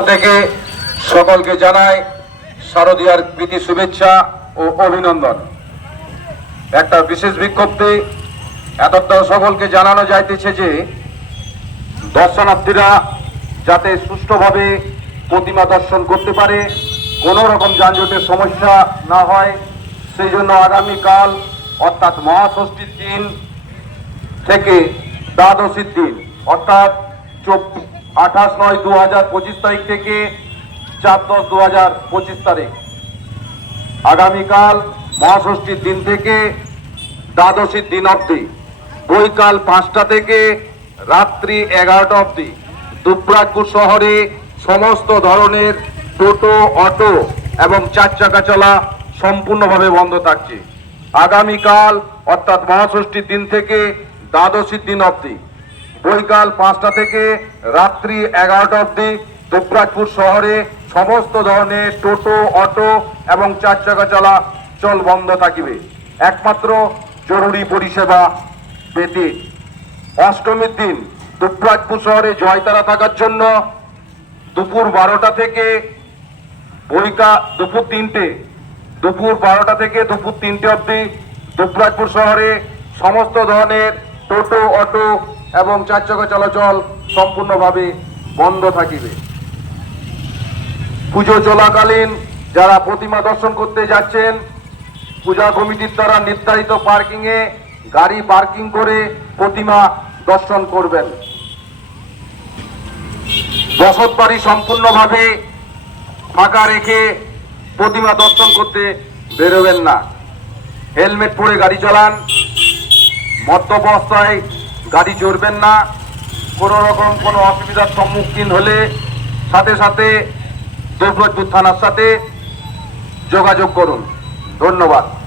থেকে সকলকে জানাই শারদীয়ার প্রীতি শুভেচ্ছা ও অভিনন্দন। একটা বিশেষ বিজ্ঞপ্তি এতদ্বারা সকলকে জানানো যাইতেছে যে, দর্শনার্থীরা যাতে সুষ্ঠুভাবে প্রতিমা দর্শন করতে পারে, কোনো রকম যানজটের সমস্যা না হয়, সেই জন্য আগামীকাল, অর্থাৎ মহাষষ্ঠীর দিন থেকে দ্বাদশীর দিন, অর্থাৎ আঠাশ নয় দু হাজার পঁচিশ তারিখ থেকে চার দশ দু হাজার পঁচিশ তারিখ। আগামীকাল মহাষষ্ঠীর দিন থেকে দ্বাদশীর দিন অবধি, বৈকাল পাঁচটা থেকে রাত্রি এগারোটা অবধি দুবরাজপুর শহরে সমস্ত ধরনের টোটো, অটো এবং চার চাকা চলা সম্পূর্ণভাবে বন্ধ থাকছে। আগামীকাল অর্থাৎ মহাষষ্ঠীর দিন থেকে দ্বাদশীর দিন অবধি বৈকাল পাঁচটা থেকে রাত্রি এগারোটা অবধি দুবরাজপুর শহরে সমস্ত ধরনের টোটো, অটো এবং চার চাকা চলা চল বন্ধ থাকিবে। একমাত্র জরুরি পরিষেবা পেতে। অষ্টমীর দিন দুবরাজপুর শহরে জয়তারা থাকার জন্য দুপুর বারোটা থেকে বৈকা, দুপুর তিনটে, দুপুর বারোটা থেকে দুপুর তিনটে অবধি দুবরাজপুর শহরে সমস্ত ধরনের টোটো, অটো এবং চার চাকা চলাচল সম্পূর্ণভাবে বন্ধ থাকিবে। পুজো চলাকালীন যারা প্রতিমা দর্শন করতে যাচ্ছেন, পূজা কমিটির দ্বারা নির্ধারিত পার্কিং এ গাড়ি পার্কিং করে প্রতিমা দর্শন করবেন। বসত বাড়ি সম্পূর্ণভাবে ফাঁকা রেখে প্রতিমা দর্শন করতে বেরোবেন না। হেলমেট পরে গাড়ি চালান। মদ্যপ অবস্থায় গাড়ি চড়বেন না। কোনো রকম কোনো অসুবিধার সম্মুখীন হলে সাথে সাথে দৌলতপুর থানার সাথে যোগাযোগ করুন। ধন্যবাদ।